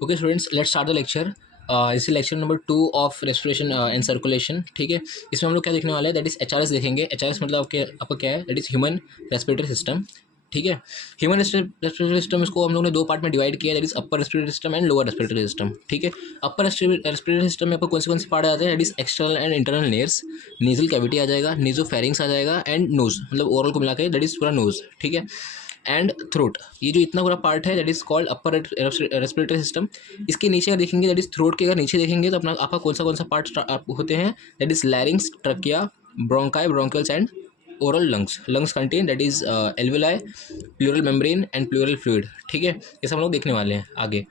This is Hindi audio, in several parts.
Okay students, let's start the lecture. इसी lecture number 2 of respiration and circulation. ठीक है, इसमें हम लोग क्या देखने वाले हैं, दैट इज एचआरएस देखेंगे। एचआरएस मतलब आपका क्या है, that is human respiratory system. ठीक है, ह्यूमन रेस्पिरेटरी सिस्टम इसको हम लोग ने दो पार्ट में डिवाइड किया, that is upper respiratory system and lower respiratory system. ठीक है, अपर रेस्पिरेटरी सिस्टम में आपको कौन से पार्ट आते हैं, that is external and internal nares, nasal cavity आ जाएगा, नीजोफेरिंग्स आ जाएगा एंड नोज, मतलब ओरल को मिला के दैट इज पूरा नोज। ठीक है, एंड थ्रोट, ये जो इतना पूरा पार्ट है that is called upper respiratory system. इसके नीचे अगर देखेंगे दैट इज थ्रोट के, अगर नीचे देखेंगे तो अपना आपका कौन सा पार्ट होते हैं, that is लैरिंग्स, trachea, bronchi, bronchioles and oral lungs. Lungs contain that is alveoli, pleural membrane and pleural fluid. ठीक है, ये सब हम लोग देखने वाले हैं आगे।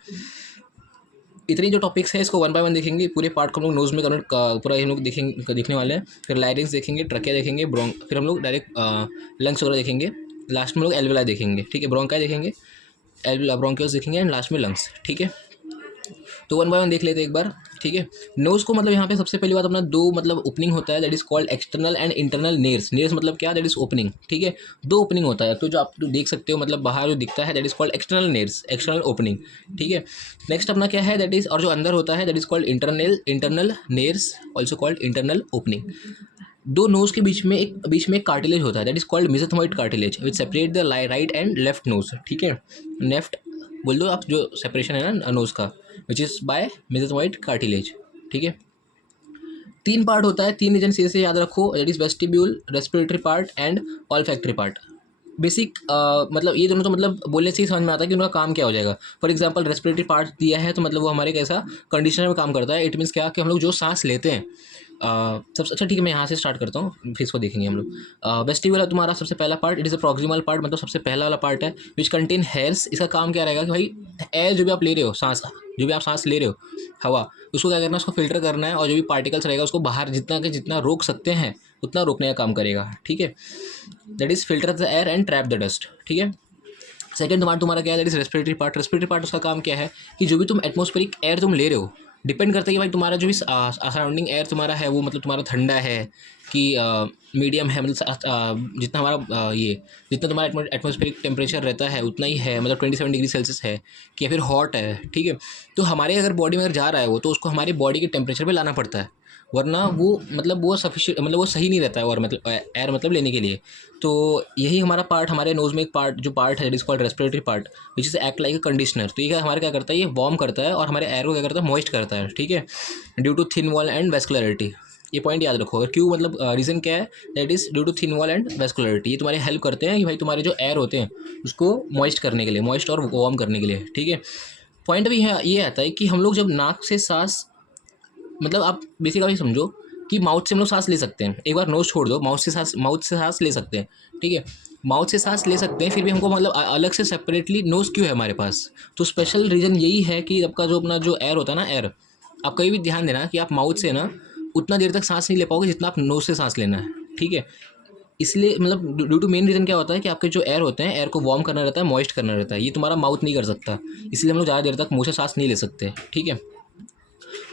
इतनी जो टॉपिक्स है इसको वन बाय वन देखेंगे, पूरे पार्ट को हम लोग नोज में कन्वर्ट पूरा हम लोग देखने वाले हैं। फिर लाइरिंग्स देखेंगे, ट्रकिया देखेंगे, फिर हम लोग डायरेक्ट लंग्स वगैरह देखेंगे, लास्ट में लोग एल्विलाई देखेंगे। ठीक है, ब्रोंकाई देखेंगे, ब्रोंकियल्स देखेंगे एंड लास्ट में लंग्स। ठीक है, तो वन बाय वन देख लेते हैं एक बार। ठीक है, नोज को मतलब यहाँ पे सबसे पहली बात अपना दो मतलब ओपनिंग होता है, that is called external and internal नेयर्स। नेयर्स मतलब क्या, दैट इज ओपनिंग। ठीक है, दो ओपनिंग होता है, तो जो आप देख सकते हो मतलब बाहर जो दिखता है that is called external नेयर्स, external opening. ठीक है, नेक्स्ट अपना क्या है, दैट इज, और जो अंदर होता है that is called internal nares, also called internal opening. दो नोज के बीच में एक कार्टिलेज होता है, that is called mesethmoid cartilage which separate the right and left nose. ठीक है, लेफ्ट बोल दो आप, जो सेपरेशन है ना नोज का, विच इज बाय मेसेंथोइड कार्टिलेज। ठीक है, तीन पार्ट होता है, तीन रीजन से याद रखो, that is vestibule, respiratory part and olfactory part. Basic मतलब ये दोनों तो मतलब बोलने से ही समझ में आता है कि उनका काम क्या हो जाएगा। फॉर एग्जांपल रेस्पिरेटरी पार्ट दिया है तो मतलब वो हमारे कैसा कंडीशनर में काम करता है। इट मीन्स क्या कि हम लोग जो सांस लेते हैं, सबसे अच्छा, ठीक है मैं यहाँ से स्टार्ट करता हूँ, फिर इसको देखेंगे हम लोग। वेस्टिब्यूल है तुम्हारा सबसे पहला part, it is a proximal part, मतलब सबसे पहला वाला पार्ट है, विच कंटेन हेयर्स। इसका काम क्या रहेगा कि भाई एयर जो भी आप ले रहे हो, सांस जो भी आप सांस ले रहे हो, हवा, उसको क्या करना है, उसको फिल्टर करना है, और जो भी पार्टिकल्स रहेगा उसको बाहर जितना के जितना रोक सकते हैं उतना रोकने का काम करेगा। ठीक है, that is filter the air and trap the dust. ठीक है, सेकंड तुम्हारा क्या है, that is respiratory part. Respiratory part उसका काम क्या है कि जो भी तुम एटमॉस्फेरिक एयर तुम ले रहे हो, डिपेंड करता है कि भाई तुम्हारा जो भी सराउंडिंग एयर तुम्हारा है वो मतलब तुम्हारा ठंडा है कि मीडियम है, मतलब जितना हमारा ये जितना तुम्हारा एटमॉस्फेरिक टेम्परेचर रहता है उतना ही है, मतलब 27 डिग्री सेल्सियस है, कि या फिर हॉट है। ठीक है, तो हमारे अगर बॉडी में अगर जा रहा है वो, तो उसको हमारी बॉडी के टेम्परेचर पे लाना पड़ता है, वरना वो मतलब वो सफिशिएंट, मतलब वो सही नहीं रहता है, और मतलब एयर मतलब लेने के लिए। तो यही हमारा पार्ट, हमारे नोज में एक पार्ट जो पार्ट है, is called respiratory part, which is act like a conditioner. तो ये हमारे क्या करता है, ये वार्म करता है और हमारे एयर को क्या करता है, मॉइस्ट करता है। ठीक है, due to thin wall and vascularity. ये पॉइंट याद रखो, अगर क्यों मतलब रीज़न क्या है, that is due to thin wall and vascularity. ये तुम्हारी हेल्प करते हैं कि भाई तुम्हारे जो एयर होते हैं उसको मॉइस्ट करने के लिए, मॉइस्ट और वार्म करने के लिए। ठीक है, पॉइंट भी है ये आता है कि हम लोग जब नाक से सांस, मतलब आप बेसिकली समझो कि माउथ से हम लोग सांस ले सकते हैं, एक बार नोज छोड़ दो, माउथ से सांस ले सकते हैं। ठीक है, माउथ से सांस ले सकते हैं, फिर भी हमको मतलब अलग से सेपरेटली नोज क्यों है हमारे पास, तो स्पेशल रीज़न यही है कि आपका जो अपना जो एयर होता है ना, एयर, आप कहीं भी ध्यान देना कि आप माउथ से ना उतना देर तक सांस नहीं ले पाओगे जितना आप नोज से सांस लेना है। ठीक है, इसलिए मतलब ड्यू टू मेन रीज़न क्या होता है कि आपके जो एयर होते हैं, एयर को वार्म करना रहता है, मॉइस्ट करना रहता है, ये तुम्हारा माउथ नहीं कर सकता, इसलिए हम लोग ज़्यादा देर तक मुँह से सांस नहीं ले सकते। ठीक है,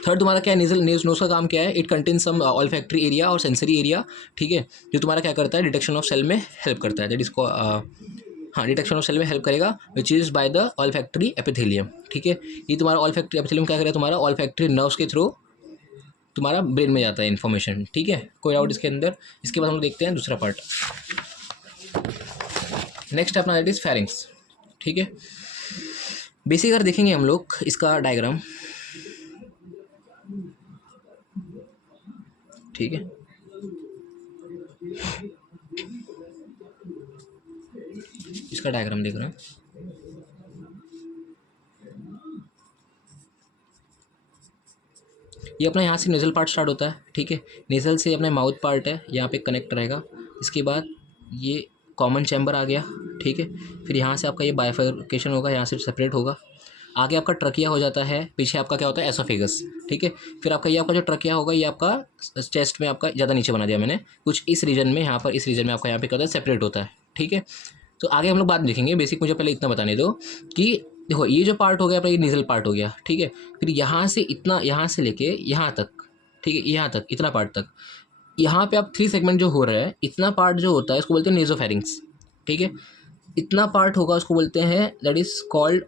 थर्ड तुम्हारा क्या है, नेजल नोज का काम क्या है, it contain some olfactory area और सेंसरी एरिया। ठीक है, जो तुम्हारा क्या करता है, डिटेक्शन ऑफ सेल में हेल्प करता है, दैट इसको हाँ डिटेक्शन ऑफ सेल में हेल्प करेगा, which is by the olfactory epithelium. ठीक है, ये तुम्हारा ऑल्फैक्टरी एपिथेलियम क्या करेगा, तुम्हारा ऑल्फैक्टरी नर्व्स के थ्रू तुम्हारा ब्रेन में जाता है इन्फॉर्मेशन। ठीक है, कोई डाउट इसके अंदर। इसके बाद हम लोग देखते हैं दूसरा पार्ट, नेक्स्ट अपना दैट इज फेरिंग्स। ठीक है, बेसिक अगर देखेंगे हम लोग इसका डायग्राम। ठीक है, इसका डायग्राम देख रहे हैं, ये अपना यहाँ से नेजल पार्ट स्टार्ट होता है। ठीक है, नेजल से अपना माउथ पार्ट है, यहाँ पे कनेक्ट रहेगा, इसके बाद ये कॉमन चैम्बर आ गया। ठीक है, फिर यहाँ से आपका ये बाइफर्केशन होगा, यहाँ से सेपरेट होगा, आगे आपका ट्रकिया हो जाता है, पीछे आपका क्या होता है, एसोफेगस। ठीक है, फिर आपका ये आपका जो ट्रकिया होगा, ये आपका चेस्ट में आपका ज़्यादा नीचे बना दिया मैंने, कुछ इस रीजन में, यहाँ पर इस रीजन में आपका यहाँ पे क्या होता है, सेपरेट होता है। ठीक है, तो आगे हम लोग बात देखेंगे, बेसिक मुझे पहले इतना बताने दो कि देखो ये जो पार्ट हो गया अपना, ये नीजल पार्ट हो गया। ठीक है, फिर यहाँ से इतना, यहाँ से लेके यहाँ तक, ठीक है, यहाँ तक इतना पार्ट तक, यहाँ पे आप 3 सेगमेंट जो हो रहा है, इतना पार्ट जो होता है इसको बोलते हैं नेजोफेरिंग्स। ठीक है, इतना पार्ट होगा उसको बोलते हैं, दैट इज कॉल्ड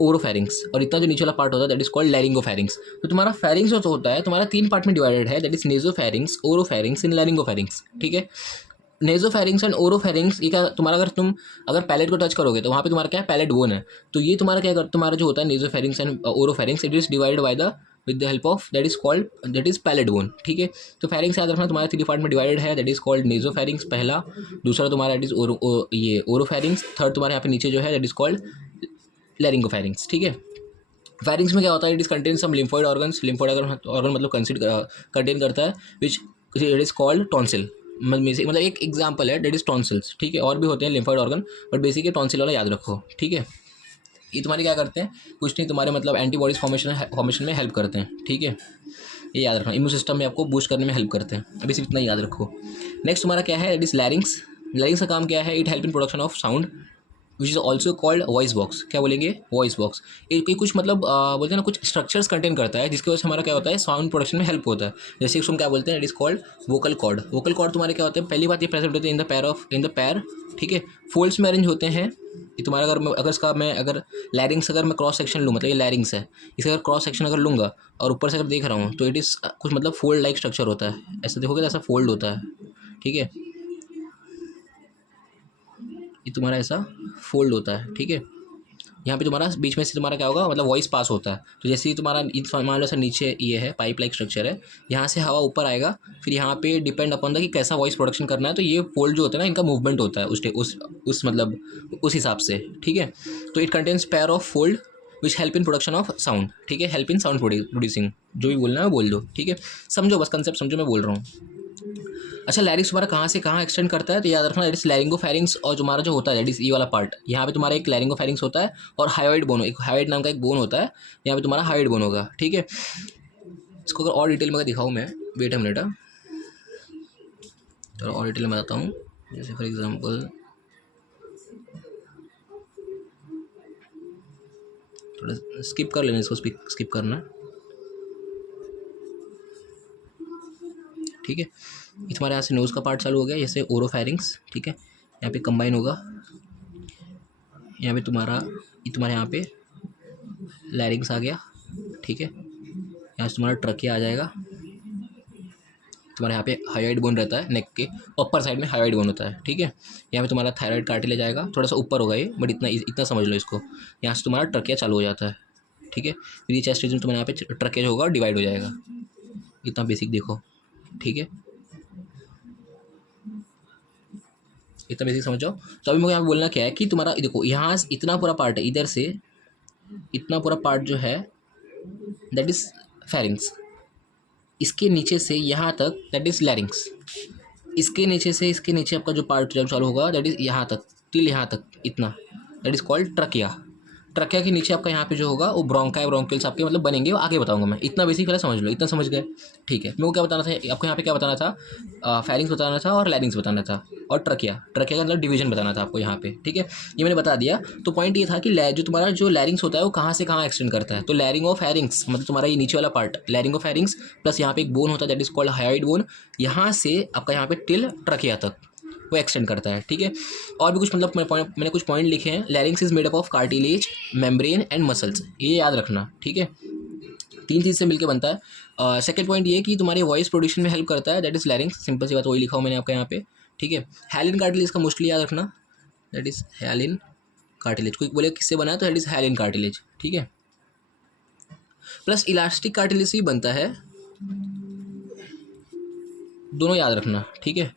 ओरोफेरिंग्स, और इतना जो नीचे वाला पार्ट होता है दैट इज कॉल्ड लैरिंगोफेरिंग्स। तो तुम्हारा फेरिंग्स जो होता है तुम्हारा 3 पार्ट में डिवाइडेड है, that is nasopharynx, oropharynx and laryngopharynx, ठीक है। नेजोफेरिंग्स एंड ओरोफेरिंग्स ये क्या तुम्हारा, अगर तुम अगर पैलेट को टच करोगे तो वहाँ पे तुम्हारा क्या है, पैलेट बोन है। तो ये तुम्हारा क्या कर, तुम्हारा जो होता है nasopharynx and oropharynx, it is divided by the with the help of that is called that is palate bone, ठीक है। तो फेरिंग्स याद रखना तुम्हारा 3 पार्ट में डिवाइडेड है, दैट इज कॉल्ड नेजोफेरिंग्स पहला, दूसरा तुम्हारा दैट इज ये ओरोफेरिंग्स, थर्ड तुम्हारे यहाँ पे नीचे जो है दैट इज कॉल्ड लैरिंगोफेरिंग्स, ठीक है। फेरिंग्स में क्या होता है, it is contain some lymphoid organs, lymphoid organ मतलब कंटेन करता है, which it is called tonsil, मतलब एक एग्जाम्पल है डेट इज टॉन्सिल्स, ठीक है। और भी होते हैं lymphoid organ, but basically tonsil वाला याद रखो, ठीक है। ये तुम्हारे क्या करते हैं, कुछ नहीं, तुम्हारे मतलब एंटीबॉडीज फॉर्मेशन में हेल्प करते हैं, ठीक है। ये याद रखना, इम्यून सिस्टम में आपको बूस्ट करने में हेल्प करते हैं, अभी सिर्फ इतना याद रखो। नेक्स्ट तुम्हारा क्या है, इट इज लैरिंग्स। लैरिंग्स का काम क्या है, it help in production of sound which is also called voice box. क्या बोलेंगे, वॉइस बॉक्स। ये कुछ मतलब बोलते हैं ना, कुछ स्ट्रक्चर्स कंटेन करता है जिसकी वजह से हमारा क्या होता है, साउंड प्रोडक्शन में हेल्प होता है। जैसे उसको क्या बोलते हैं, it is called vocal cord. Vocal cord तुम्हारे क्या होते हैं, पहली बात ये प्रेजेंट होते हैं इन द पैर, ठीक है, फोल्ड्स में अरेंज होते हैं। ये तुम्हारा अगर लैरिंग्स अगर मैं क्रॉस सेक्शन लूँ, मतलब ये लैरिंग्स है, इसे अगर क्रॉस सेक्शन अगर लूँगा और ऊपर से अगर देख रहा हूँ तो इट इज़ कुछ मतलब फोल्ड लाइक स्ट्रक्चर होता है, ऐसा देखोगे तो ऐसा फोल्ड होता है, ठीक है। ये तुम्हारा ऐसा फोल्ड होता है, ठीक है। यहाँ पे तुम्हारा बीच में से तुम्हारा क्या होगा, मतलब वॉइस पास होता है। तो जैसे ही तुम्हारा मान लो सर नीचे ये है पाइप लाइक स्ट्रक्चर है, यहाँ से हवा ऊपर आएगा, फिर यहाँ पे डिपेंड अपॉन द कि कैसा वॉइस प्रोडक्शन करना है, तो ये फोल्ड जो होता है ना, इनका मूवमेंट होता है उस मतलब उस हिसाब से, ठीक है। तो it contains pair of fold which help in production of sound, ठीक है, हेल्प इन साउंड प्रोड्यूसिंग। जो भी बोलना है बोल दो, ठीक है। समझो बस, कंसेप्ट समझो मैं बोल रहा हूँ। अच्छा, लैरिंग्स तुम्हारा कहाँ से कहाँ एक्सटेंड करता है, तो याद रखना, इट्स लैरिंगोफेरिंग्स, और तुम्हारा जो होता है दैट इज ये वाला पार्ट, यहाँ पे तुम्हारा एक लैरिंगोफेरिंग्स होता है और हायोइड बोन, एक हायोइड नाम का एक बोन होता है, यहाँ पे तुम्हारा हायोइड बोन होगा, ठीक है। इसको अगर और डिटेल में दिखाऊँ मैं, वेट अ मिनट, चलो और डिटेल में बताता हूँ। जैसे फॉर एग्जाम्पल थोड़ा स्किप कर लेना इसको, स्किप करना, ठीक है। ये तुम्हारे यहाँ से नोज़ का पार्ट चालू हो गया, जैसे ओरोफेरिंग्स, ठीक है, यहाँ पे कंबाइन होगा, यहाँ पे तुम्हारे यहाँ पे लैरिंग्स आ गया, ठीक है। यहाँ से तुम्हारा ट्रकिया आ जाएगा, तुम्हारे यहाँ पे हायोइड बोन रहता है, नेक के अपर साइड में हायोइड बोन होता है, ठीक है। यहाँ पे तुम्हारा थायराइड कार्टिलेज आएगा, थोड़ा सा ऊपर होगा ये, बट इतना समझ लो इसको। यहाँ से तुम्हारा ट्रकिया चालू हो जाता है, ठीक है। फिर ये चेस्ट रीजन तुम्हारे यहाँ पे ट्रकिया होगा, डिवाइड हो जाएगा। इतना बेसिक देखो, ठीक है, इतना बेसिक समझ जाओ। तो अभी मुझे यहाँ पे बोलना क्या है कि तुम्हारा देखो, यहाँ से इतना पूरा पार्ट है, इधर से इतना पूरा पार्ट जो है दैट इज फेरिंग्स, इसके नीचे से यहाँ तक दैट इज लैरिंग्स, इसके नीचे से इसके नीचे आपका जो पार्ट जब चालू होगा दैट इज यहाँ तक, टिल यहाँ तक इतना, that is called trachea. Trachea के नीचे आपका यहाँ पे जो होगा वो ब्रोंकाई ब्रोंकिल्स आपके मतलब बनेंगे, वो आगे बताऊंगा मैं। इतना बेसिक पहले समझ लो, इतना समझ गए, ठीक है। मेरे को क्या बताना था आपको, यहाँ पे क्या बताना था, फेरिंग्स बताना था और लैरिंग्स बताना था, और ट्रकिया का मतलब डिवीजन बताना था आपको यहाँ पे, ठीक है। ये मैंने बता दिया। तो पॉइंट ये था कि जो तुम्हारा जो लैरिंग्स होता है वो कहाँ से कहाँ एक्सटेंड करता है, तो लैरिंग ऑफ फेरिंग्स मतलब तुम्हारा ये नीचे वाला part larynx of pharynx, plus यहाँ पे एक बोन होता है that is called hyoid bone, यहाँ से आपका यहाँ पे टिल ट्रकिया तक वो एक्सटेंड करता है, ठीक है। और भी कुछ मतलब मैंने कुछ पॉइंट लिखे हैं। लैरिंग्स is made up of cartilage, membrane and muscles, ये याद रखना, ठीक है। 3 चीज़ से मिलकर बनता है। सेकंड पॉइंट ये कि तुम्हारे वॉइस प्रोडक्शन में हेल्प करता है, दैट इज लैरिंग्स, सिंपल सी बात, वही लिखा हूँ मैंने आपका यहाँ पे, ठीक है। हैलिन कार्टिलेज का मोस्टली याद रखना, दैट इज हैलिन कार्टिलेज। कोई बोले किससे बना है तो दैट इज हैलिन कार्टिलेज, ठीक है। प्लस इलास्टिक कार्टिलेज से ही बनता है, दोनों याद रखना, ठीक है।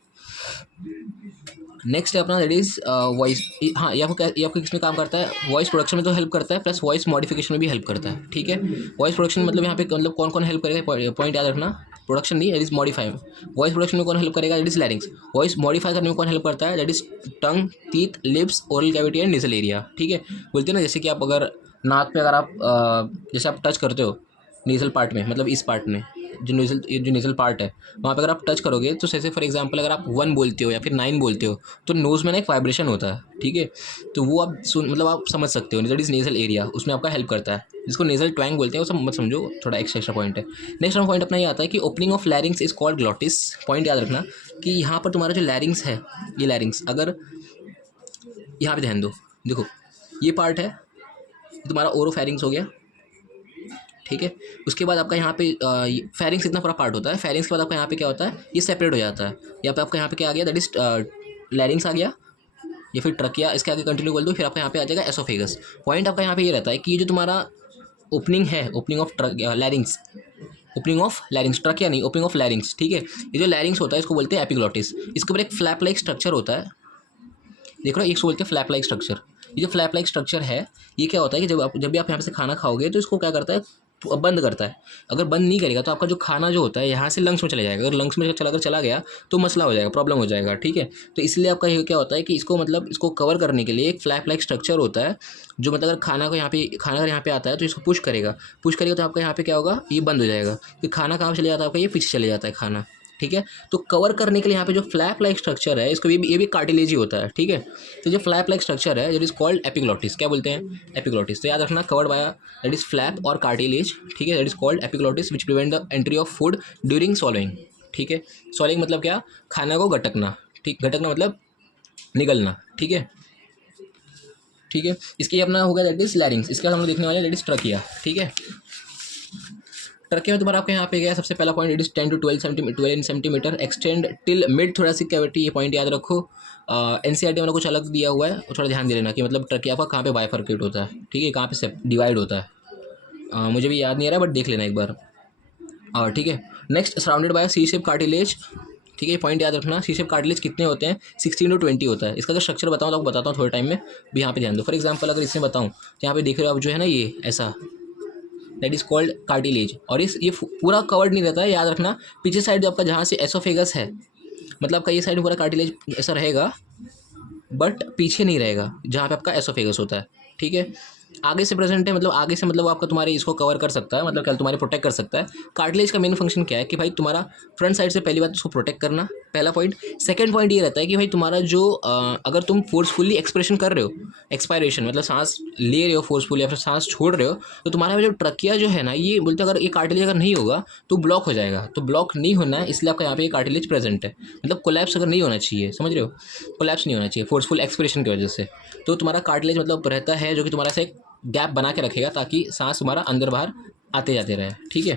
नेक्स्ट है अपना दैट इज वॉइस। हाँ, ये आपको किस में काम करता है, वॉइस प्रोडक्शन में तो हेल्प करता है, प्लस वॉइस मॉडिफिकेशन में भी हेल्प करता है, ठीक है। वॉइस प्रोडक्शन मतलब यहाँ पे मतलब कौन कौन हेल्प करेगा, पॉइंट याद रखना, प्रोडक्शन नहीं, that is modify. Voice production में कौन हेल्प करेगा, दैट इज लैरिंग्स। वॉइस मॉडिफाई करने में कौन हेल्प करता है, that is tongue, teeth, lips, oral cavity and nasal area, ठीक है। बोलते हैं ना, जैसे कि आप अगर नाक पे अगर आप जैसे आप टच करते हो नेजल पार्ट में, मतलब इस पार्ट में जो नेजल पार्ट है, वहाँ पे अगर आप टच करोगे तो जैसे फॉर एग्जांपल अगर आप 1 बोलते हो या फिर 9 बोलते हो तो नोज़ में ना एक वाइब्रेशन होता है, ठीक है। तो वो आप मतलब आप समझ सकते हो, दैट इज नेजल एरिया, उसमें आपका हेल्प करता है, जिसको नेजल ट्वैंग बोलते हैं, वो सब मत समझो, थोड़ा एक्स्ट्रा पॉइंट है। नेक्स्ट पॉइंट अपना ये आता है कि opening of लैरिंग्स is called glottis. Point याद रखना कि यहाँ पर तुम्हारा जो लैरिंग्स है, ये लैरिंग्स अगर यहाँ पे ध्यान दो, देखो ये पार्ट है, तुम्हारा ओरोफेरिंग्स हो गया, ठीक है। उसके बाद आपका यहाँ पे फेरिंग्स इतना पूरा पार्ट होता है। फेरिंग्स के बाद आपका यहाँ पे क्या होता है, ये सेपरेट हो जाता है। यहाँ पे आपका यहाँ पे क्या आ गया, दैट इज लैरिंग्स आ गया, या फिर ट्रकिया, इसके आगे कंटिन्यू कर दो, फिर आपका यहाँ पे आ जाएगा एसोफेगस। पॉइंट आपका यहाँ पे ये रहता है कि ये जो तुम्हारा ओपनिंग है, opening of लैरिंग्स, opening of लैरिंग्स, trachea नहीं, ओपनिंग ऑफ लैरिंग्स, ठीक है। ये जो लैरिंग्स होता है इसको बोलते हैं एपिग्लॉटिस। इसके ऊपर एक फ्लैप लाइक स्ट्रक्चर होता है, देख रहे हो, इसको बोलते हैं फ्लैप लाइक स्ट्रक्चर। ये जो फ्लैप लाइक स्ट्रक्चर है, ये क्या होता है कि जब भी आप यहाँ पे से खाना खाओगे तो इसको क्या करता है, बंद करता है। अगर बंद नहीं करेगा तो आपका जो खाना जो होता है यहाँ से लंग्स में चला जाएगा। अगर लंग्स में चला गया तो मसला हो जाएगा, प्रॉब्लम हो जाएगा, ठीक है। तो इसलिए आपका ये क्या होता है कि इसको मतलब इसको कवर करने के लिए एक फ्लैप लाइक स्ट्रक्चर होता है, जो मतलब अगर खाना अगर यहाँ पे आता है तो इसको पुश करेगा तो आपका यहाँ पे क्या होगा, ये बंद हो जाएगा। फिर खाना कहाँ चले जाता है आपका, ये पीछे चले जाता है खाना, ठीक है। तो कवर करने के लिए यहाँ पे जो फ्लैप लाइक स्ट्रक्चर है, इसको ये भी कार्टिलेज ही होता है, ठीक है। तो जो फ्लैप लाइक स्ट्रक्चर है, इट इज कॉल्ड एपिग्लॉटिस। क्या बोलते हैं, एपिग्लॉटिस। तो याद रखना, covered by that is flap और कार्टिलेज, ठीक है। That is called epiglottis which prevent the entry of food during सॉलोइंग, ठीक है। सॉलोइंग मतलब क्या, खाना को गटकना, ठीक, गटकना मतलब निगलना, ठीक है, ठीक है। इसके अपना होगा दैट इज लैरिंग्स। इसके बाद हम लोग देखने वाले दैट इज ट्रकिया, ठीक है। ट्रकिया में तुम्हारा आपके यहाँ पे गया सबसे पहला point, it is 10 to 12 centimetre extend till mid thoracic cavity. ये पॉइंट याद रखो। एनसीईआरटी वाला कुछ अलग दिया हुआ है, और थोड़ा ध्यान दे लेना कि मतलब ट्रकिया का कहाँ पे बाइफर्केट होता है, ठीक है, कहाँ पे डिवाइड होता है। मुझे भी याद नहीं आ रहा है, बट देख लेना एक बार, ठीक है। Next, surrounded by C shape cartilage, ठीक है। पॉइंट याद रखना, सी शेप कार्टिलेज कितने होते हैं, 16 to 20 होता है। इसका अगर स्ट्रक्चर बताऊँ तो आपको बताता हूँ थोड़े टाइम में, भी यहाँ पे ध्यान दो। फॉर एग्जाम्पल अगर इसमें बताऊँ तो यहाँ पे देख रहे हो आप जो है ना, ये ऐसा दैट इज कॉल्ड कार्टिलेज। और ये पूरा कवर्ड नहीं रहता है, याद रखना। पीछे साइड जो आपका जहाँ से एसोफेगस है, मतलब आपका ये साइड पूरा कार्टिलेज ऐसा रहेगा, बट पीछे नहीं रहेगा जहाँ पे आपका एसोफेगस होता है, ठीक है। आगे से प्रेजेंट है, मतलब आगे से मतलब आपका तुम्हारे इसको कवर कर सकता है, मतलब क्या तुम्हारे प्रोटेक्ट कर सकता है। कार्टिलेज का मेन फंक्शन क्या है कि भाई तुम्हारा फ्रंट साइड से पहली बात उसको प्रोटेक्ट करना, पहला पॉइंट। सेकंड पॉइंट ये रहता है कि भाई तुम्हारा जो अगर तुम फोर्सफुली एक्सप्रेशन कर रहे हो, एक्सपायरेशन मतलब सांस ले रहे हो फोर्सफुली या फिर सांस छोड़ रहे हो, तो तुम्हारा जो ट्रकिया जो है ना, ये बोलते अगर ये कार्टिलेज अगर नहीं होगा तो ब्लॉक हो जाएगा। तो ब्लॉक नहीं होना है, इसलिए आपका यहाँ पे कार्टिलेज प्रेजेंट है। मतलब कोलैप्स अगर नहीं होना चाहिए, समझ रहे हो, कोलैप्स नहीं होना चाहिए फोर्सफुल एक्सप्रेशन की वजह से। तो तुम्हारा कार्टिलेज मतलब रहता है जो कि तुम्हारा से गैप बना के रखेगा, ताकि सांस तुम्हारा अंदर बाहर आते जाते रहे, ठीक है।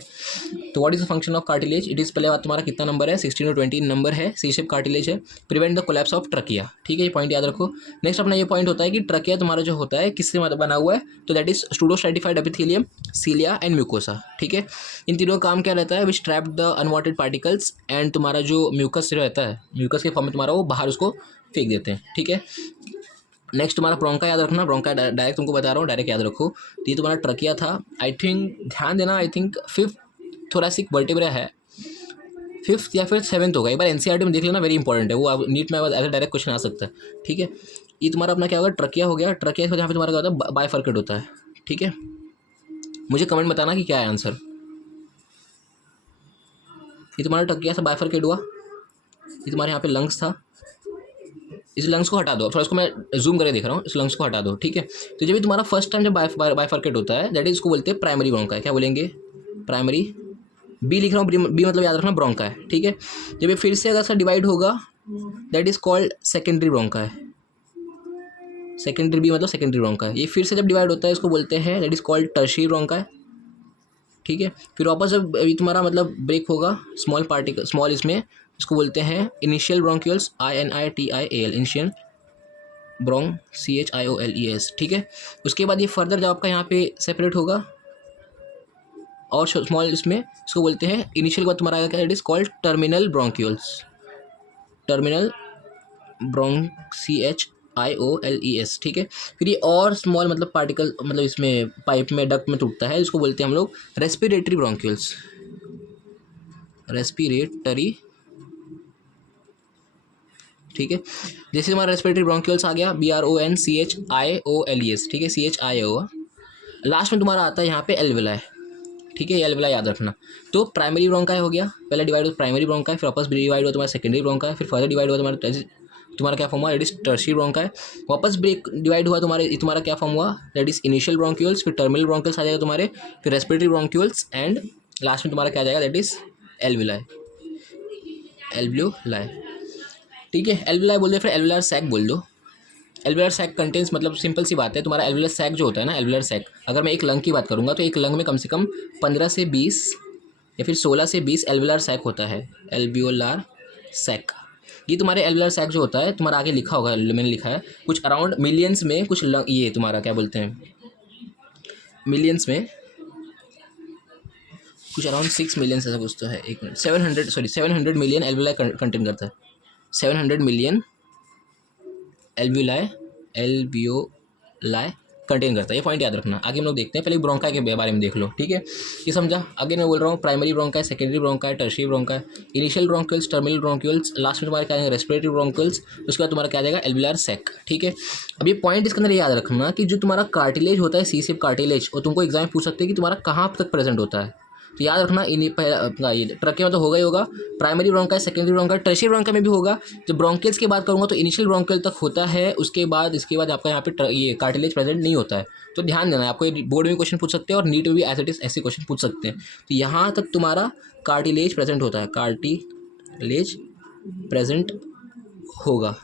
तो what is the function of cartilage, it is पहले बात तुम्हारा कितना नंबर है, 16 to 20 नंबर है, सी शेप कार्टिलेज है, prevent the collapse of trachea, ठीक है। ये पॉइंट याद रखो। नेक्स्ट अपना ये पॉइंट होता है कि ट्रकिया तुम्हारा जो होता है किससे बना हुआ है, तो that is pseudostratified epithelium, cilia and mucosa, ठीक है। इन तीनों का काम क्या रहता है, which trap the unwanted particles, and तुम्हारा जो म्यूकस रहता है, म्यूकस के फॉर्म में तुम्हारा वो बाहर उसको फेंक देते हैं, ठीक है। नेक्स्ट तुम्हारा ब्रोंका याद रखना, ब्रोंका डायरेक्ट तुमको बता रहा हूँ, डायरेक्ट याद रखो। तो ये तुम्हारा ट्रकिया था, आई थिंक ध्यान देना, I think 5th thoracic vertebra है, 5th या फिर 7th होगा, एक बार एनसीईआरटी में देख लेना, वेरी इंपॉर्टेंट है वो। आप नीट में एज डायरेक्ट क्वेश्चन आ सकता है, ठीक है। ये तुम्हारा अपना क्या होगा, ट्रकिया हो गया। ट्रकिया जहाँ पे तुम्हारा क्या होता है, बाइफर्केट होता है, ठीक है। मुझे कमेंट बताना कि क्या है आंसर। ये तुम्हारा ट्रकिया से बाइफर्केट हुआ, ये तुम्हारे यहाँ पे लंग्स था, इस लंग्स को हटा दो, थोड़ा इसको मैं जूम करके देख रहा हूँ, इस लंग्स को हटा दो, ठीक है। तो जब भी तुम्हारा फर्स्ट टाइम जब बाइफर्केट होता है, दैट इज इसको बोलते हैं प्राइमरी ब्रोंका है। क्या बोलेंगे, प्राइमरी। बी लिख रहा हूँ, बी मतलब याद रखना ब्रोंका है, ठीक है। जब ये फिर से अगर सा डिवाइड होगा, दैट इज कॉल्ड सेकेंडरी ब्रोंका है। सेकेंडरी, बी मतलब सेकेंडरी ब्रोंका है। ये फिर से जब डिवाइड होता है इसको बोलते हैं दैट इज कॉल्ड टर्शियरी ब्रोंका है, ठीक है। फिर वापस जब अभी तुम्हारा मतलब ब्रेक होगा, स्मॉल पार्टिकल, स्मॉल, इसमें इसको बोलते हैं initial bronchioles, INITIAL, initial CHIOLES, ठीक है। उसके बाद ये फर्दर जब आपका यहाँ पे सेपरेट होगा और स्मॉल, इसमें इसको बोलते हैं इनिशियल के बाद तुम्हारा आएगा क्या, it is called terminal bronchioles, terminal CHIOLES, ठीक है। फिर ये और स्मॉल मतलब पार्टिकल मतलब इसमें पाइप में डक्ट में टूटता है, इसको बोलते हैं हम लोग रेस्पिरेटरी ब्रोंक्यूल्स, रेस्पिरेटरी, ठीक है। जैसे हमारा रेस्पिरेटरी ब्रोंक्यूल्स आ गया, BRONCHIOLES, ठीक है, CHIO। लास्ट में तुम्हारा आता है यहाँ पे एल्वेलाई, ठीक है, एल्वेलाई याद रखना। तो प्राइमरी ब्रोंकाई हो गया, पहले डिवाइड हुआ प्राइमरी ब्रोंकाई, फिर वापस डिवाइड हुआ तुम्हारा सेकेंडरी ब्रोंकाई, फिर फर्दर डिवाइड हुआ तुम्हारा क्या फॉर्म हुआ, दैट इज टर्शियरी ब्रोंकाई। वापस ब्रेक डिवाइड हुआ तुम्हारा क्या फॉर्म हुआ, दैट इज इनिशियल ब्रोंक्यूल्स, फिर टर्मिनल ब्रोंक्यूल्स आ जाएगा तुम्हारे, फिर रेस्पिरेटरी ब्रोंक्यूल्स, एंड लास्ट में तुम्हारा क्या आ जाएगा, दैट इज एल्वेलाई, एल्वेलाई, ठीक है। एल्वेलाई बोल दो, फिर एल्वेलार सैक बोल दो, एल्वुलर सैक कंटेन्स, मतलब सिंपल सी बात है, तुम्हारा एल्वुलर सैक जो होता है ना, एल्वुलर सैक, अगर मैं एक लंग की बात करूँगा तो एक लंग में कम से कम 15 से 20 या फिर 16 से 20 एल्वुलर सैक होता है, एल्वियोलार सैक। ये तुम्हारे एल्वुलर सैक जो होता है, तुम्हारा आगे लिखा होगा, मैंने लिखा है कुछ अराउंड मिलियंस में, कुछ ये तुम्हारा क्या बोलते हैं, मिलियंस में कुछ अराउंड 6 मिलियंस ऐसा कुछ तो है, 1 मिनट, 700 मिलियन एल्वुलाई कंटेन करता है, 700 मिलियन एल्वुलाई, एल्वियोलाई कंटेन करता है। ये पॉइंट याद रखना। आगे हम लोग देखते हैं, पहले ब्रोंकाई के बारे में देख लो, ठीक है, ये समझा। आगे मैं बोल रहा हूँ primary bronchi, secondary bronchi, tertiary bronchi, initial bronchioles, terminal bronchioles, last में तुम्हारे क्या आएगा रेस्पिरेटरी ब्रोंक्यूल्स, उसके बाद तुम्हारा क्या आ जाएगा एल्वुलार सैक, ठीक है। अब ये पॉइंट इसके अंदर याद रखना कि जो तुम्हारा कार्टिलेज होता है, सी सिप कार्टिलेज, और तुमको एग्जाम पूछ सकते हैं कि तुम्हारा कहाँ तक प्रेजेंट होता है, तो याद रखना इन पहला ये ट्रके में तो होगा ही होगा, primary bronchi, secondary bronchi, tertiary bronchi में भी होगा। जब ब्रोंकियल्स की बात करूँगा तो इनिशियल ब्रोंकियल तक होता है, उसके बाद इसके बाद आपका यहाँ पे ये कार्टिलेज प्रेजेंट नहीं होता है, तो ध्यान देना है। आपको बोर्ड में क्वेश्चन पूछ सकते हैं और नीट में भी एज इट इज ऐसे क्वेश्चन पूछ सकते हैं। तो यहाँ तक तुम्हारा कार्टिलेज प्रेजेंट होता है, कार्टिलेज प्रेजेंट होगा,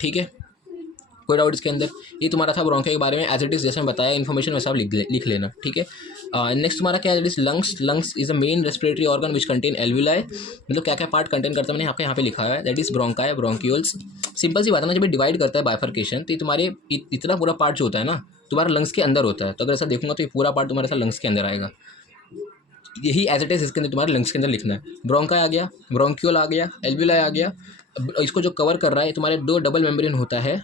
ठीक है, कोई डाउट इसके अंदर। ये तुम्हारा था ब्रोंकिया के बारे में, एज इट इज जैसे मैं बताया इन्फॉर्मेशन वैसा आप लिख लेना, ठीक है। नेक्स्ट तुम्हारा क्या है, lungs. Lungs is a main respiratory organ which contain alveoli, मतलब क्या क्या पार्ट कंटेन करता है मैंने आपके यहाँ पे लिखा है, that is bronchi, bronchioles. Simple सी बात है ना, जब डिवाइड करता है बाइफर्केशन, तो ये तुम्हारे इतना पूरा पार्ट जो होता है ना तुम्हारा लंग्स के अंदर होता है, तो अगर ऐसा देखूंगा तो ये पूरा पार्ट तुम्हारे साथ लंग्स के अंदर आएगा, यही एज इट इज इसके अंदर तुम्हारे लंग्स के अंदर लिखना है। ब्रोंकाई आ गया, ब्रोंक्यूल आ गया, एल्वुलाई आ गया। अब इसको जो कवर कर रहा है तुम्हारे 2 डबल मेम्ब्रेन होता है,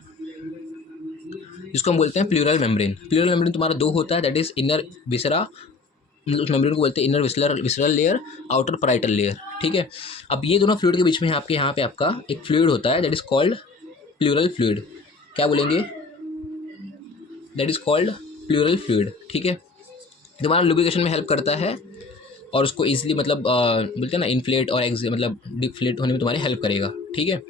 जिसको हम बोलते हैं प्लूरल मेम्ब्रेन। प्लूरल मेम्ब्रेन तुम्हारा 2 होता है, दैट इज इनर विसरा, उस मेम्ब्रेन को बोलते हैं inner visceral layer, outer parietal layer, ठीक है। अब ये दोनों फ्लूइड के बीच में आपके यहाँ पे आपका एक फ्लूइड होता है, that is called pleural fluid. क्या बोलेंगे, that is called pleural fluid, ठीक है। तुम्हारा लुब्रिकेशन में हेल्प करता है और उसको ईजिली मतलब बोलते हैं ना इन्फ्लेट और मतलब डिफ्लेट होने में तुम्हारी हेल्प करेगा, ठीक है।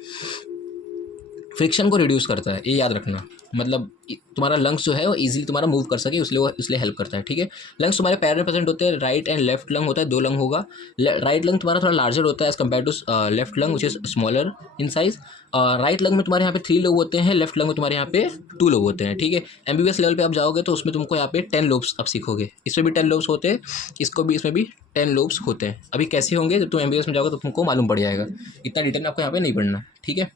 फ्रिक्शन को रिड्यूस करता है, ये याद रखना, मतलब तुम्हारा लंग्स जो है वो इजीली तुम्हारा मूव कर सके, इसलिए हेल्प करता है, ठीक है। लंग्स तुम्हारे पैर में प्रेजेंट होते हैं, राइट एंड लेफ्ट लंग होता है, 2 लंग होगा। राइट लंग तुम्हारा थोड़ा लार्जर होता है as compare to left lung which is smaller in size. Right lung में तुम्हारे यहाँ पे 3 लोब होते हैं, लेफ्ट लंग में तुम्हारे यहाँ पे 2 लोब होते हैं, ठीक है। एमबीबीएस लेवल पे आप जाओगे तो उसमें तुमको यहाँ पे 10 लोब्स आप सीखोगे, इसमें भी 10 लोब्स होते हैं, इसमें भी 10 लोब्स होते हैं। अभी कैसे होंगे, जब तुम एमबीबीएस में जाओगे तो तुमको मालूम पड़ जाएगा, इतना डिटेल में आपको यहाँ पे नहीं पढ़ना, ठीक है।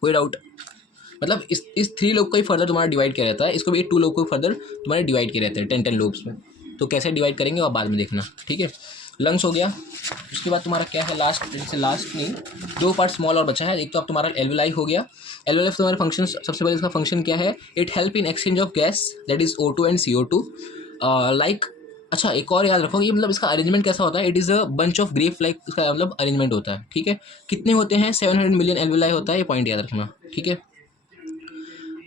कोई डाउट, मतलब इस 3 लोब को ही फर्दर तुम्हारा डिवाइड किया जाता है, इसको भी 2 लोब को फर्दर तुम्हारे डिवाइड किए रहते हैं 10 लोब्स में। तो कैसे डिवाइड करेंगे आप बाद में देखना, ठीक है। लंग्स हो गया, उसके बाद तुम्हारा क्या है लास्ट नहीं 2 पार्ट स्मॉल और बचा है। एक तो आप तुम्हारा एल्वुलाई हो गया। एल्वुलाई तुम्हारे फंक्शन, सबसे पहले इसका फंक्शन क्या है, it help in exchange of gas, that is O2 and CO2 like. अच्छा एक और याद रखो, ये मतलब इसका अरेंजमेंट कैसा होता है, it is a bunch of grape like, इसका मतलब अरेंजमेंट होता है, ठीक है। कितने होते हैं, 700 मिलियन एल्वुलाई होता है, ये पॉइंट याद रखना, ठीक है।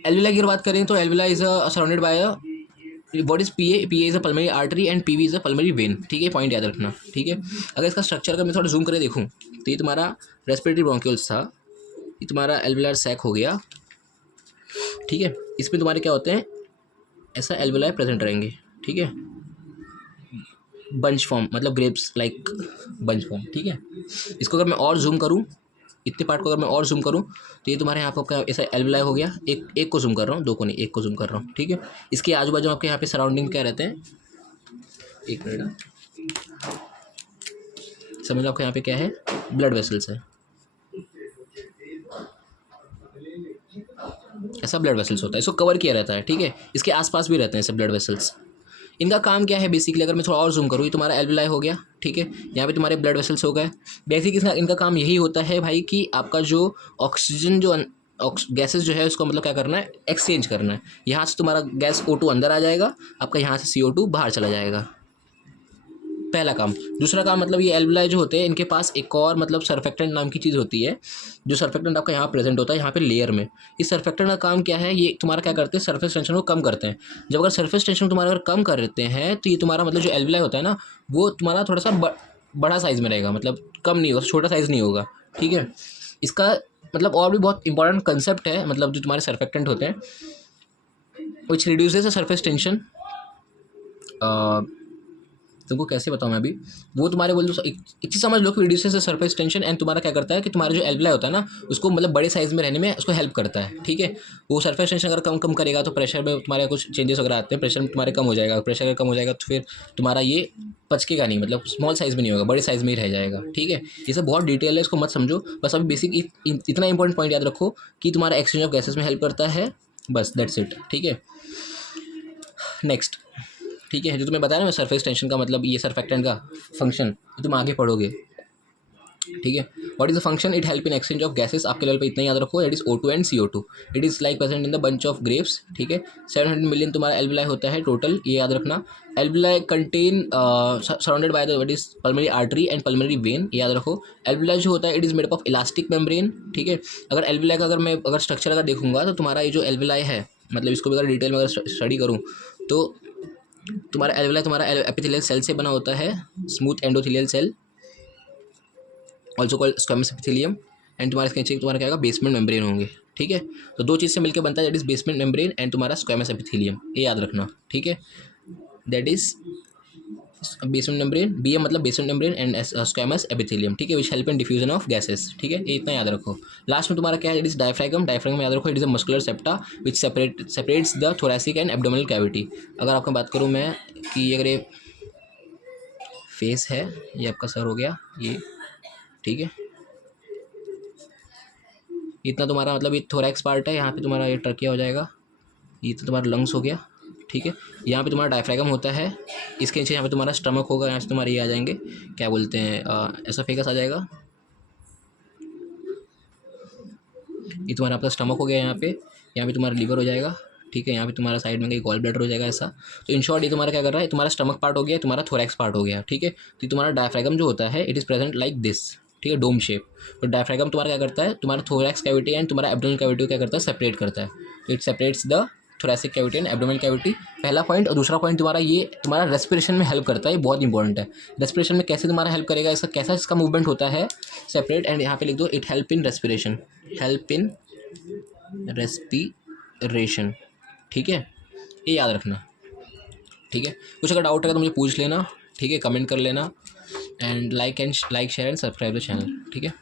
एल्वुलाई की बात करें तो alveoli is surrounded by what is PA is a pulmonary artery and PV is a pulmonary vein, ठीक है, पॉइंट याद रखना, ठीक है। अगर इसका स्ट्रक्चर का मैं थोड़ा जूम करके देखूँ तो ये तुम्हारा रेस्पिरेटरी ब्रोंक्यूल्स था, ये तुम्हारा एल्वुलर सैक हो गया, ठीक है। इसमें तुम्हारे क्या होते हैं, ऐसा एल्वुलाई प्रेजेंट रहेंगे, ठीक है, बंच फॉर्म, मतलब ग्रेप्स लाइक बंच फॉर्म, ठीक है। इसको अगर मैं और जूम करूँ, इतने पार्ट को अगर मैं और जूम करूँ तो ये तुम्हारे यहाँ पर ऐसा एल्वुलाई हो गया। एक को जूम कर रहा हूँ, 2 को नहीं, एक को जूम कर रहा हूँ, ठीक है। इसके आजू बाजू आपके यहाँ पे सराउंडिंग क्या रहते हैं, एक मिनट समझ लो, आपके यहाँ पे क्या है, ब्लड वेसल्स है, ऐसा ब्लड वेसल्स होता है, इसको कवर किया रहता है, ठीक है। इसके आसपास भी रहते हैं ऐसे ब्लड वेसल्स। इनका काम क्या है बेसिकली, अगर मैं थोड़ा और जूम करूँ, ये तुम्हारा एल्वुलाई हो गया, ठीक है, यहाँ पे तुम्हारे ब्लड वेसल्स हो गए। बेसिक इनका काम यही होता है भाई कि आपका जो ऑक्सीजन जो गैसेस जो है उसको मतलब क्या करना है, एक्सचेंज करना है। यहाँ से तुम्हारा गैस O2 अंदर आ जाएगा, आपका यहाँ से CO2 बाहर चला जाएगा, पहला काम। दूसरा काम मतलब ये एल्वुलाई जो होते हैं इनके पास एक और मतलब सरफेक्टेंट नाम की चीज़ होती है, जो सरफेक्टेंट आपका यहाँ प्रेजेंट होता है यहाँ पे लेयर में। इस सरफेक्टेंट का काम क्या है, ये तुम्हारा क्या करते हैं, सरफेस टेंशन को कम करते हैं। जब अगर सरफेस टेंशन तुम्हारा अगर कम कर देते हैं तो ये तुम्हारा मतलब जो एल्वुलाई होता है ना, वो तुम्हारा थोड़ा सा बड़ा साइज़ में रहेगा, मतलब कम नहीं होगा, छोटा साइज़ नहीं होगा, ठीक है। इसका मतलब और भी बहुत इंपॉर्टेंट कंसेप्ट है, मतलब जो तुम्हारे सरफेक्टेंट होते हैं विच रिड्यूसेस द सरफेस टेंशन तुमको कैसे बताऊँ मैं अभी, वो तुम्हारे बोल दो एक चीज़ समझ लो कि reduces the surface tension and तुम्हारा क्या करता है कि तुम्हारा जो एल्विलाई होता है ना उसको मतलब बड़े साइज़ में रहने में उसको हेल्प करता है, ठीक है। वो सरफेस टेंशन अगर कम कम करेगा तो प्रेशर में तुम्हारे कुछ चेंजेस वगैरह आते हैं, प्रेशर में तुम्हारे कम हो जाएगा, प्रेशर अगर कम हो जाएगा तो फिर तुम्हारा ये पचकेगा नहीं, मतलब स्मॉल साइज़ में नहीं होगा, बड़े साइज़ में ही रह जाएगा, ठीक है। ये सब बहुत डिटेल है, इसको मत समझो, बस अभी बेसिक इतना इंपॉर्टेंट पॉइंट याद रखो कि तुम्हारा एक्सचेंज ऑफ गैसेस में हेल्प करता है, बस दैट्स इट, ठीक है। नेक्स्ट, ठीक है, जो तुम्हें बताया ना मैं सरफेस टेंशन का मतलब ये सरफेक्टेंट का फंक्शन तुम आगे पढ़ोगे, ठीक है। What is the function, it help in exchange of gases, आपके लेवल पे इतना याद रखो, it is O2 and CO2, it is like present in the bunch of grapes, ठीक है। 700 मिलियन तुम्हारा एल्विलाई होता है टोटल, ये याद रखना। Alveoli contain surrounded by the what is pulmonary artery and pulmonary vein, ये याद रखो। एल्विलाई जो होता है it is made up of elastic membrane, ठीक है। अगर एल्विलाई का अगर स्ट्रक्चर अगर देखूंगा तो तुम्हारा ये जो एल्विलाई है मतलब इसको भी अगर डिटेल में अगर स्टडी करूँ तो तुम्हारा एल्विलाई तुम्हारा एपिथेलियल सेल से बना होता है, smooth endothelial cell also called squamous epithelium, and तुम्हारे इसके नीचे तुम्हारा क्या होगा बेसमेंट मेम्ब्रेन होंगे, ठीक है। तो दो चीज़ से मिलकर बनता है, that is basement membrane and तुम्हारा स्क्वेमस एपिथेलियम, ये याद रखना, ठीक है। That is basement membrane, BM मतलब basement membrane and squamous epithelium, ठीक है, which help in diffusion of gases, ठीक है, ये इतना याद रखो। लास्ट में तुम्हारा क्या है, इट इज डायफ्रागम, डायफ्रागम याद रखो, it is a muscular septa which separates the thoracic and abdominal cavity. अगर आपको बात करूँ मैं कि अगर ये फेस है, ये आपका सर हो गया ये, ठीक है, इतना तुम्हारा मतलब ये थोरैक्स पार्ट है, यहाँ पे तुम्हारा ये ट्रकिया हो जाएगा, ये तो तुम्हारा लंग्स हो गया, ठीक है। यहाँ पे तुम्हारा डायफ्रागम होता है, इसके नीचे यहाँ पे तुम्हारा स्टमक होगा, यहाँ से तुम्हारे ये आ जाएंगे क्या बोलते हैं एसोफेगस आ जाएगा, ये तुम्हारा आपका स्टमक हो गया, यहाँ पे तुम्हारा लीवर हो जाएगा, ठीक है। यहाँ पे तुम्हारा साइड में कहीं गॉल ब्लैडर हो जाएगा ऐसा। तो इन शॉर्ट ये तुम्हारा क्या कर रहा है, तुम्हारा स्टमक पार्ट हो गया, तुम्हारा थोरैक्स पार्ट हो गया, ठीक है। तो तुम्हारा डायफ्रागम जो होता है it is present like this, ठीक है, डोम शेप। तो डायफ्रागम तुम्हारा क्या करता है, तुम्हारा थोरैक्स कैविटी एंड तुम्हारा एब्डोमिनल कैविटी को क्या करता है, सेपरेट करता है। तो it separates the thoracic cavity and abdominal cavity, पहला पॉइंट। और दूसरा पॉइंट तुम्हारा ये तुम्हारा रेस्पिरेशन में हेल्प करता है, ये बहुत इंपॉर्टेंट है। रेस्पिरेशन में कैसे तुम्हारा हेल्प करेगा, इसका कैसा इसका मूवमेंट होता है, सेपरेट, एंड यहाँ पे लिख दो it help in respiration, help in respiration, ठीक है, ये याद रखना, ठीक है। कुछ अगर डाउट है तो मुझे पूछ लेना, ठीक है, कमेंट कर लेना, and like share and subscribe the channel, ठीक है।